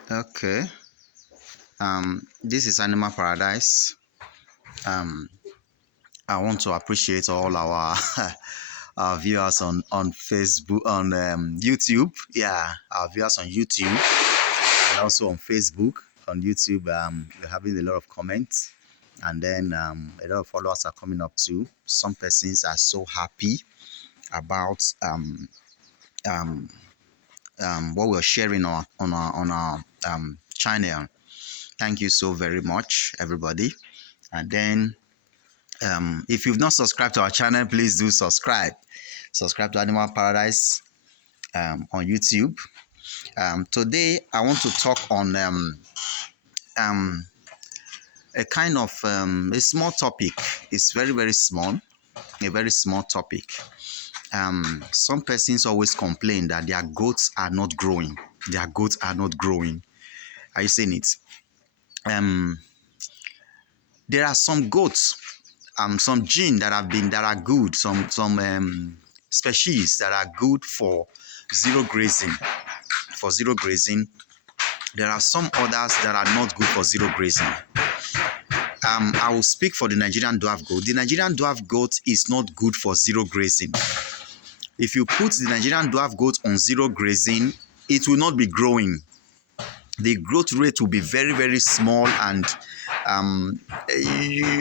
Okay. This is Animal Paradise. Um, I want to appreciate all our our viewers on Facebook, on YouTube. Yeah, our viewers on YouTube and also on Facebook. On YouTube, we're having a lot of comments, and then a lot of followers are coming up too. Some persons are so happy about um, what we're sharing on our channel. Thank you so very much, everybody. And then, if you've not subscribed to our channel, please do subscribe. Subscribe to Animal Paradise on YouTube. Today, I want to talk on a kind of a small topic. It's very, very small, a very small topic. Some persons always complain that their goats are not growing. Their goats are not growing. Are you saying it? There are some goats, some genes that are good, some species that are good for zero grazing. For zero grazing, there are some others that are not good for zero grazing. I will speak for the Nigerian dwarf goat. The Nigerian dwarf goat is not good for zero grazing. If you put the Nigerian dwarf goat on zero grazing, it will not be growing. The growth rate will be very, very small, and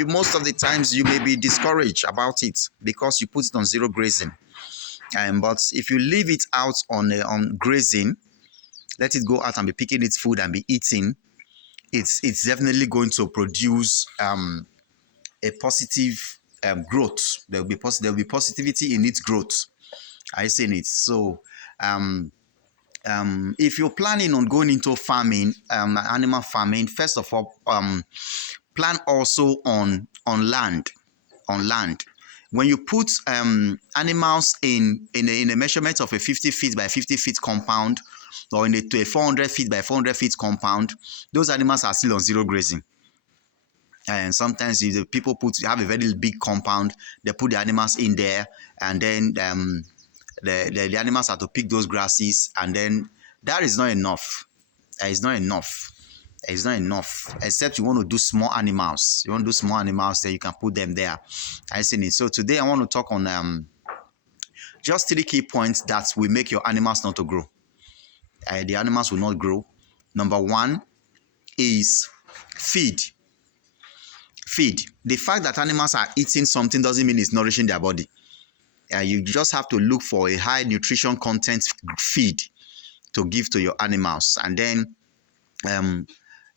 most of the times you may be discouraged about it because you put it on zero grazing. But if you leave it out on grazing, let it go out and be picking its food and be eating, it's definitely going to produce a positive growth. There will be positivity in its growth. I seen it. So if you're planning on going into farming, animal farming, first of all, plan also on land. When you put animals in a measurement of a 50 feet by 50 feet compound, or in a 400 feet by 400 feet compound, those animals are still on zero grazing. And sometimes if the people have a very big compound, they put the animals in there, and then the animals have to pick those grasses, and then that is not enough. It's not enough. It's not enough, except you want to do small animals. You want to do small animals, then you can put them there. I see it. So today I want to talk on just 3 key points that will make your animals not to grow. The animals will not grow. Number 1 is feed. Feed. The fact that animals are eating something doesn't mean it's nourishing their body. You just have to look for a high nutrition content feed to give to your animals. And then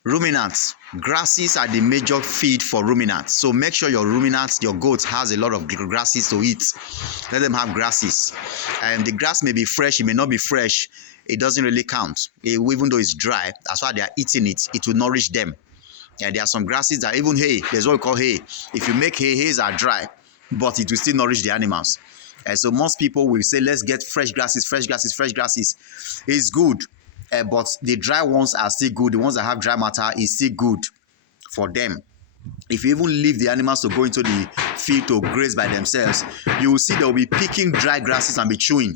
ruminants. Grasses are the major feed for ruminants. So make sure your ruminants, your goats, has a lot of grasses to eat. Let them have grasses. And the grass may be fresh, it may not be fresh. It doesn't really count. Even though it's dry, that's why they are eating it. It will nourish them. And there are some grasses that, even hay, there's what we call hay. If you make hay, hays are dry, but it will still nourish the animals. So most people will say, let's get fresh grasses, fresh grasses, fresh grasses. It's good, but the dry ones are still good. The ones that have dry matter is still good for them. If you even leave the animals to go into the field to graze by themselves, you will see they'll be picking dry grasses and be chewing.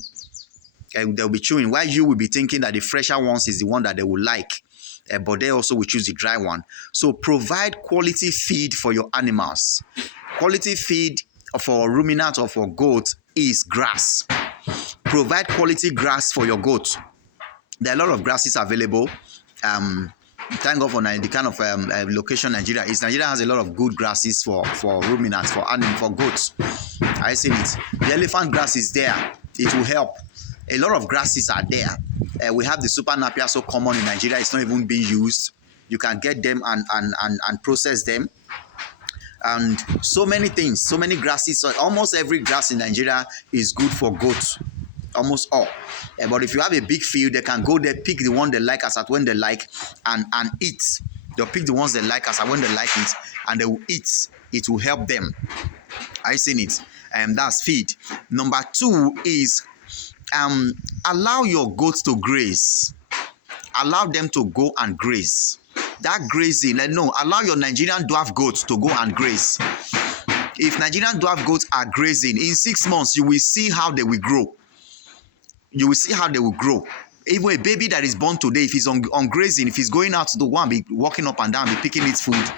They'll be chewing, while you will be thinking that the fresher ones is the one that they will like. But they also will choose the dry one. So provide quality feed for your animals. Quality feed for ruminants or for goats is grass. Provide quality grass for your goat. There are a lot of grasses available. Thank God for the kind of location Nigeria is. Nigeria has a lot of good grasses for ruminants, for goats. I seen it. The elephant grass is there. It will help. A lot of grasses are there. We have the super napier, so common in Nigeria. It's not even being used. You can get them and process them. And so many things, so many grasses. So almost every grass in Nigeria is good for goats. Almost all. But if you have a big field, they can go there, pick the one they like as at when they like, and eat. They'll pick the ones they like as at when they like it, and they will eat. It will help them. I seen it. That's feed. Number 2 is allow your goats to graze. Allow them to go and graze. That grazing, allow your Nigerian dwarf goats to go and graze. If Nigerian dwarf goats are grazing, in 6 months, you will see how they will grow. You will see how they will grow. Even a baby that is born today, if he's on grazing, if he's going out to the one, be walking up and down, be picking its food,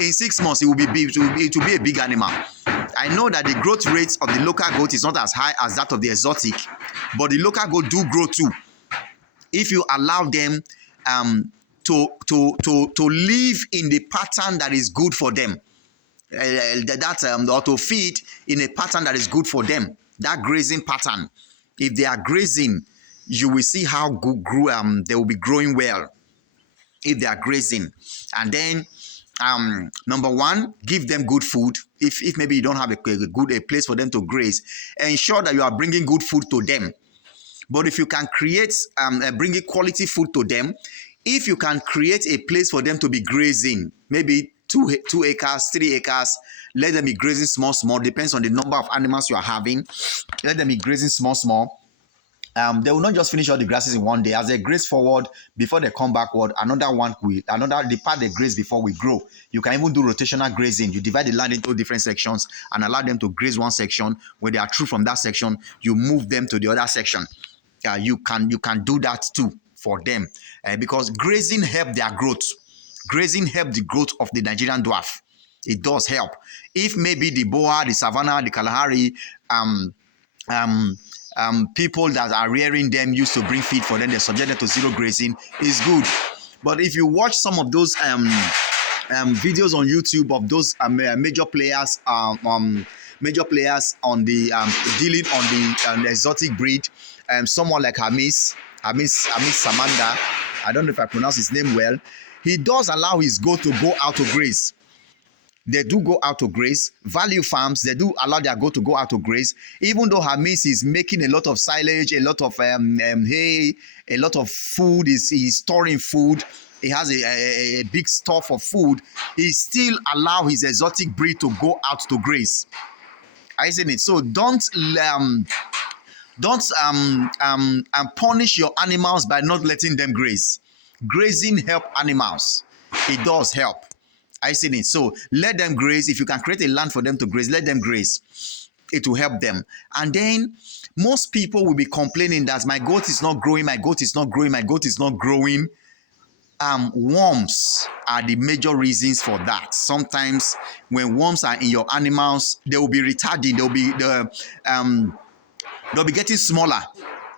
in 6 months it will be big, it will be a big animal. I know that the growth rate of the local goat is not as high as that of the exotic, but the local goat do grow too. If you allow them to live in the pattern that is good for them, or to feed in a pattern that is good for them, that grazing pattern. If they are grazing, you will see how they will be growing well if they are grazing. And then number one, give them good food. If maybe you don't have a place for them to graze, ensure that you are bringing good food to them. But if you can create bringing quality food to them, if you can create a place for them to be grazing, maybe 2 acres, 3 acres, let them be grazing small, depends on the number of animals you are having. Let them be grazing small. They will not just finish all the grasses in one day. As they graze forward, before they come backward, the part they graze before will grow. You can even do rotational grazing. You divide the land into different sections and allow them to graze one section. When they are through from that section, you move them to the other section. You can do that too for them, because grazing help their growth. Grazing help the growth of the Nigerian dwarf. It does help. If maybe the Boa, the Savannah, the Kalahari, people that are rearing them used to bring feed for them, they're subjected to zero grazing, is good. But if you watch some of those videos on YouTube of those major players on the dealing on the exotic breed, someone like Hamis Samanda, I don't know if I pronounce his name well, he does allow his goat to go out to graze. They do go out to graze. Value farms, they do allow their goat to go out to graze. Even though Hamis is making a lot of silage, a lot of hay, a lot of food, he's storing food. He has a big store for food. He still allow his exotic breed to go out to graze. Isn't it? So don't punish your animals by not letting them graze. Grazing help animals. It does help. I see it. So let them graze. If you can create a land for them to graze, let them graze. It will help them. And then most people will be complaining that my goat is not growing, my goat is not growing, my goat is not growing. Worms are the major reasons for that. Sometimes when worms are in your animals, they will be retarding. They'll be getting smaller.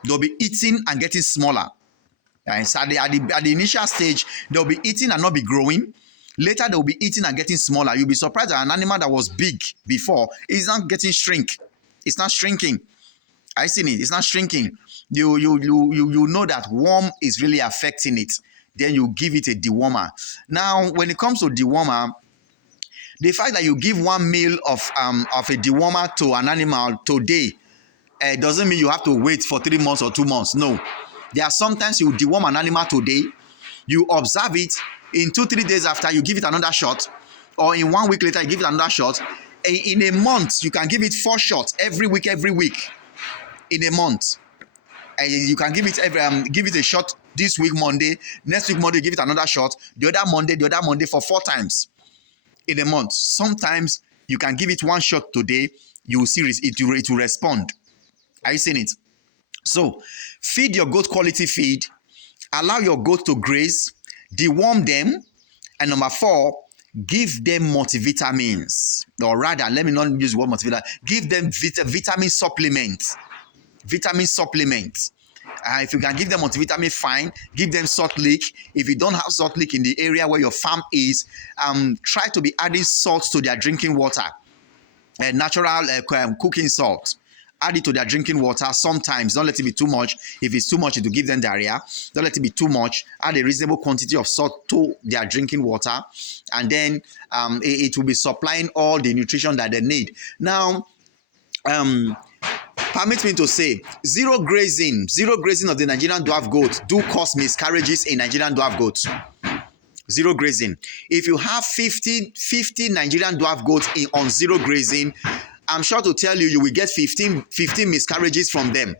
They'll be eating and getting smaller. And so at the initial stage, they'll be eating and not be growing. Later, they'll be eating and getting smaller. You'll be surprised that an animal that was big before is not getting shrink. It's not shrinking. I seen it. It's not shrinking. You know that worm is really affecting it. Then you give it a dewormer. Now, when it comes to dewormer, the fact that you give 1 meal of a dewormer to an animal today doesn't mean you have to wait for 3 months or 2 months. No. There are sometimes you deworm an animal today, you observe it, in 2-3 days after you give it another shot, or in 1 week later you give it another shot. In a month you can give it 4 shots every week in a month. And you can give it a shot this week Monday, next week Monday give it another shot, the other Monday for 4 times in a month. Sometimes you can give it 1 shot today, you will see it will respond. Are you seeing it? So feed your goat quality feed, allow your goat to graze, deworm them, and number 4, give them multivitamins. Or rather, let me not use the word multivitamin. Give them vitamin supplements. Vitamin supplements. If you can give them multivitamin, fine. Give them salt lick. If you don't have salt lick in the area where your farm is, try to be adding salt to their drinking water. Natural cooking salt. Add it to their drinking water sometimes. Don't let it be too much. If it's too much, it will give them diarrhea. Don't let it be too much. Add a reasonable quantity of salt to their drinking water, and then it will be supplying all the nutrition that they need. Now, permit me to say, zero grazing of the Nigerian dwarf goat do cause miscarriages in Nigerian dwarf goats. Zero grazing. If you have 50 Nigerian dwarf goats on zero grazing, I'm sure to tell you, you will get 15 miscarriages from them.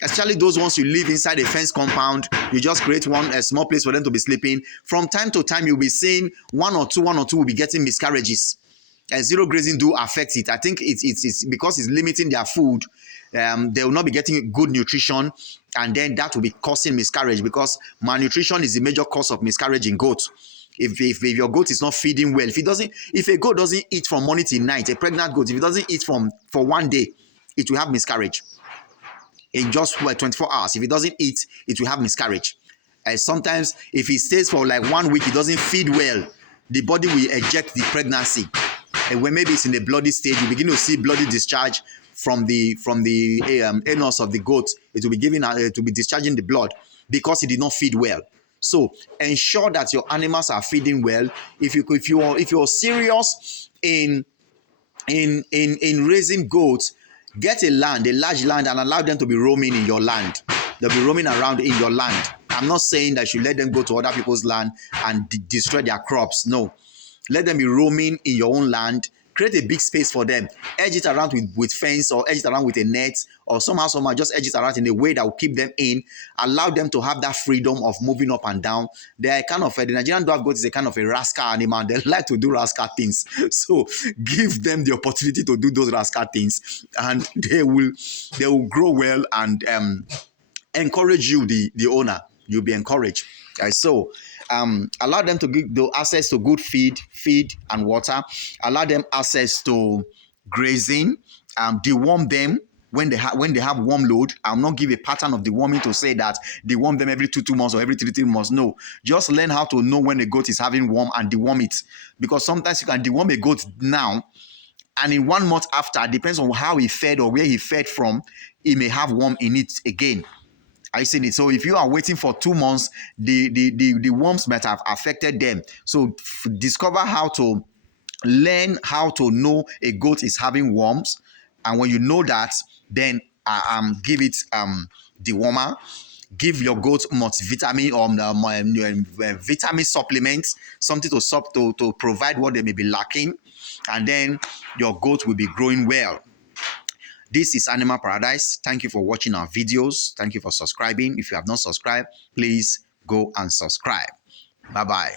Especially those ones you live inside a fence compound, you just create a small place for them to be sleeping. From time to time, you'll be seeing one or two will be getting miscarriages. Zero grazing do affect it. I think it's because it's limiting their food. They will not be getting good nutrition, and then that will be causing miscarriage, because malnutrition is the major cause of miscarriage in goats. If your goat is not feeding well, if a goat doesn't eat from morning till night, a pregnant goat, if it doesn't eat for one day, it will have miscarriage in just 24 hours. If it doesn't eat, it will have miscarriage. Sometimes if it stays for like 1 week, it doesn't feed well, the body will eject the pregnancy. And when maybe it's in a bloody stage, you begin to see bloody discharge from the anus of the goat. It will be to be discharging the blood because it did not feed well. So ensure that your animals are feeding well. If you're serious in raising goats, get a large land, and allow them to be roaming in your land. They'll be roaming around in your land. I'm not saying that you let them go to other people's land and destroy their crops. No. Let them be roaming in your own land. Create a big space for them. Edge it around with fence, or edge it around with a net, or somehow just edge it around in a way that will keep them in. Allow them to have that freedom of moving up and down. They are the Nigerian dwarf goat is a kind of a rascal animal. They like to do rascal things. So give them the opportunity to do those rascal things, and they will grow well, and encourage you, the owner. You'll be encouraged. So allow them to give the access to good feed and water. Allow them access to grazing. Deworm them when they have worm load. I'll not give a pattern of deworming to say that deworm them every 2 months or every 3 months. No, just learn how to know when a goat is having worm and deworm it, because sometimes you can deworm a goat now, and in 1 month after, depends on how he fed or where he fed from, he may have worm in it again. I seen it. So if you are waiting for 2 months, the worms might have affected them. So learn how to know a goat is having worms, and when you know that, then give it dewormer. Give your goat multivitamin or vitamin supplements, something to provide what they may be lacking, and then your goat will be growing well. This is Animal Paradise. Thank you for watching our videos. Thank you for subscribing. If you have not subscribed, please go and subscribe. Bye-bye.